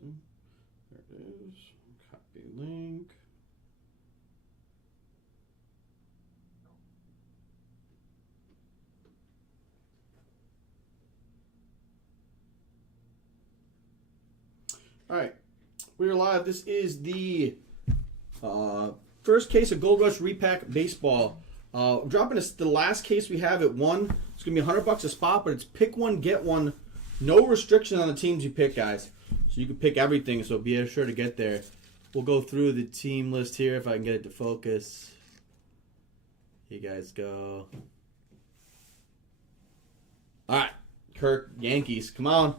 See? There it is. Copy link. All right, we are live. This is the first case of Gold Rush Repack Baseball. Dropping this, the last case we have at one. It's gonna be $100 a spot, but it's pick one, get one. No restriction on the teams you pick, guys. So you can pick everything. So be sure to get there. We'll go through the team list here if I can get it to focus. You guys go. All right, Kirk, Yankees, come on.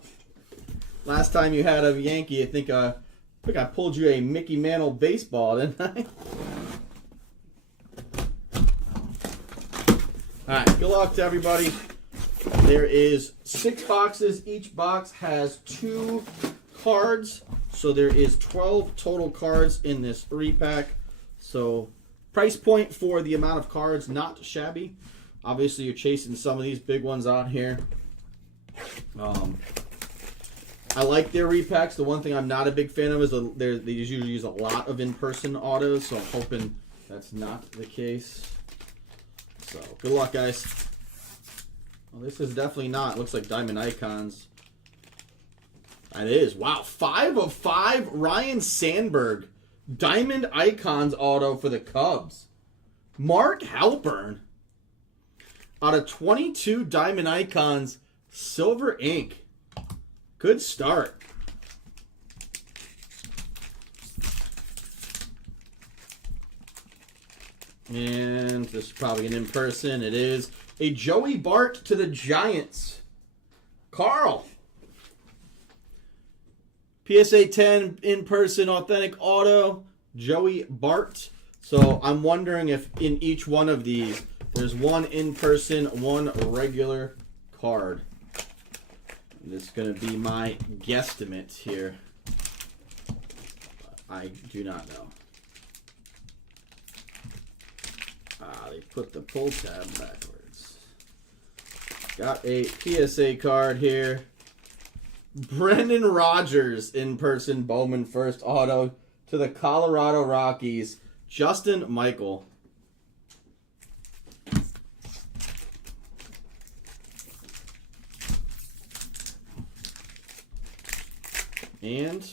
Last time you had a Yankee, I think I pulled you a Mickey Mantle baseball, didn't I? All right, good luck to everybody. There is 6 boxes. Each box has 2 cards, so there is 12 total cards in this repack. So price point for the amount of cards, not shabby. Obviously, you're chasing some of these big ones out here. I like their repacks. The one thing I'm not a big fan of is they usually use a lot of in-person autos, so I'm hoping that's not the case. So, good luck, guys. Well, this is definitely not. It looks like Diamond Icons. That is. Wow, 5 of 5. Ryan Sandberg. Diamond Icons auto for the Cubs. Mark Halpern. Out of 22 Diamond Icons, Silver Ink. Good start. And this is probably an in-person. It is a Joey Bart to the Giants. Carl. PSA 10 in-person authentic auto. Joey Bart. So I'm wondering if in each one of these, there's one in-person, one regular card. This is going to be my guesstimate here. I do not know. They put the pull tab backwards. Got a PSA card here. Brendan Rodgers in-person Bowman first auto to the Colorado Rockies. Justin Michael. And,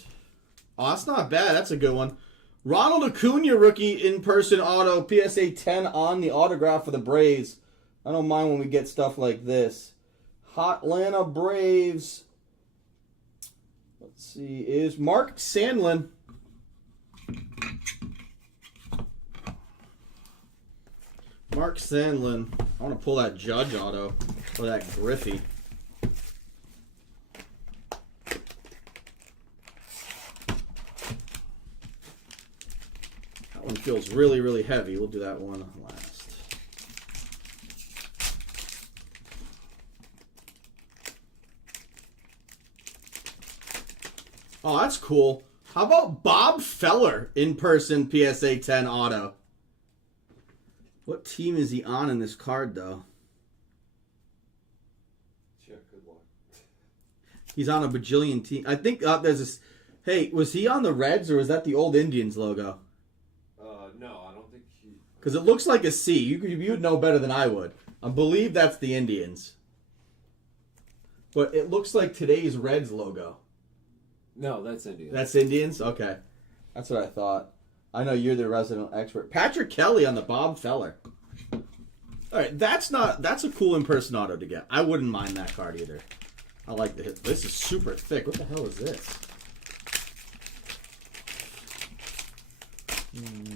oh, that's not bad. That's a good one. Ronald Acuna rookie in-person auto, PSA 10 on the autograph for the Braves. I don't mind when we get stuff like this. Atlanta Braves. Let's see, is Mark Sandlin. Mark Sandlin. I want to pull that Judge auto or that Griffey. One feels really, really heavy. We'll do that one last. Oh, that's cool. How about Bob Feller in-person PSA 10 auto? What team is he on in this card, though? Sure, good luck. He's on a bajillion team. I think there's this. Hey, was he on the Reds or was that the old Indians logo? No, I don't think he... Because it looks like a C. You would know better than I would. I believe that's the Indians. But it looks like today's Reds logo. No, that's Indians. That's Indians? Okay. That's what I thought. I know you're the resident expert. Patrick Kelly on the Bob Feller. All right, that's a cool in-person auto to get. I wouldn't mind that card either. I like the hit. This is super thick. What the hell is this?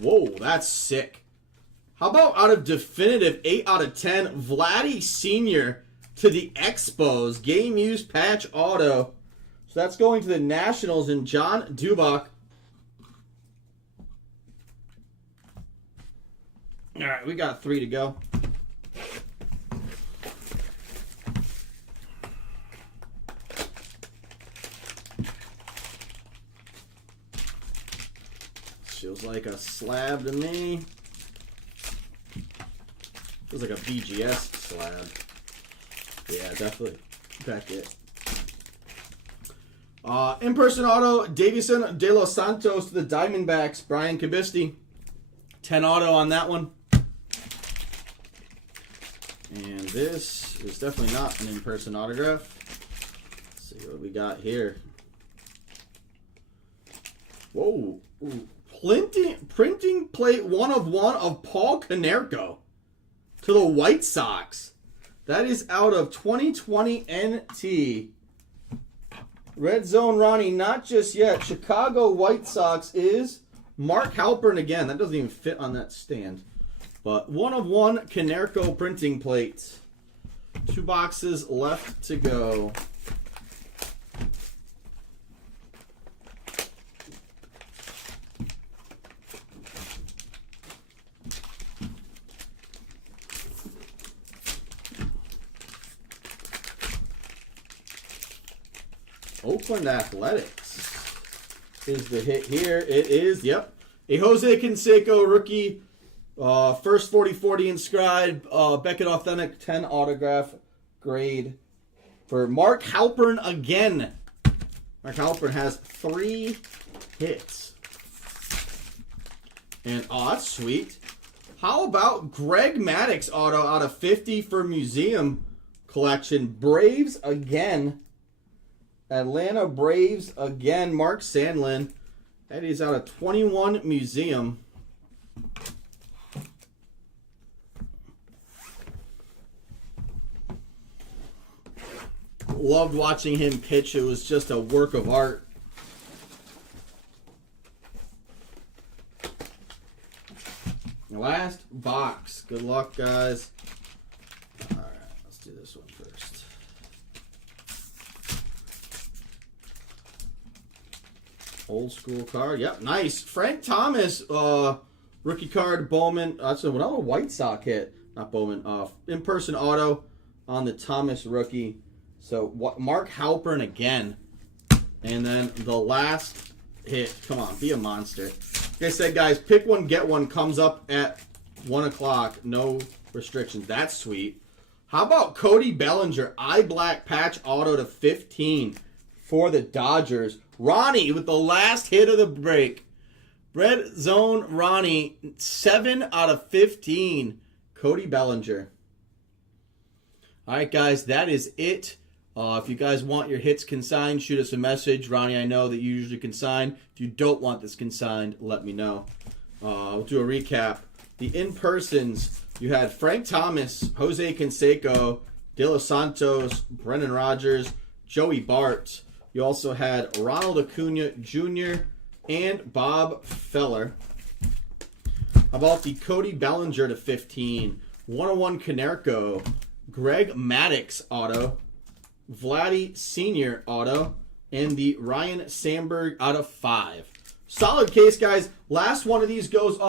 Whoa, that's sick. How about out of definitive 8 out of 10, Vladdy Sr. to the Expos. Game used patch auto. So that's going to the Nationals and John Dubach. All right, we got 3 to go. Feels like a slab to me. Feels like a BGS slab. Yeah, definitely. Back it. In-person auto, Davison De Los Santos to the Diamondbacks, Brian Kabisti. 10 auto on that one. And this is definitely not an in-person autograph. Let's see what we got here. Whoa. Ooh. Printing plate 1 of 1 of Paul Konerko to the White Sox. That is out of 2020 NT. Red Zone Ronnie, not just yet. Chicago White Sox is Mark Halpern again. That doesn't even fit on that stand. But 1 of 1 Konerko printing plates. 2 boxes left to go. Oakland Athletics is the hit here. It is, yep, a Jose Canseco rookie, first 40/40 inscribed, Beckett Authentic 10 autograph grade for Mark Halpern again. Mark Halpern has 3 hits. And, oh, that's sweet. How about Greg Maddux auto out of 50 for Museum Collection? Braves again. Atlanta Braves again. Mark Sandlin. That is out of 21 Museum. Loved watching him pitch. It was just a work of art. Last box. Good luck, guys. All right, let's do this one first. Old school card. Yep, nice. Frank Thomas, rookie card, Bowman. That's another White Sox hit. Not Bowman. In-person auto on the Thomas rookie. So, Mark Halpern again. And then the last hit. Come on, be a monster. Like I said, guys, pick one, get one. Comes up at 1 o'clock. No restrictions. That's sweet. How about Cody Bellinger? Eye black patch auto to 15 for the Dodgers. Ronnie with the last hit of the break. Red Zone Ronnie, 7 out of 15. Cody Bellinger. All right, guys, that is it. If you guys want your hits consigned, shoot us a message. Ronnie, I know that you usually consign. If you don't want this consigned, let me know. We'll do a recap. The in-persons, you had Frank Thomas, Jose Canseco, De Los Santos, Brendan Rodgers, Joey Bart. You also had Ronald Acuna Jr. and Bob Feller. How about the Cody Bellinger to 15? 101 Konerko, Greg Maddux auto, Vladdy Sr. auto, and the Ryan Sandberg out of 5. Solid case, guys. Last one of these goes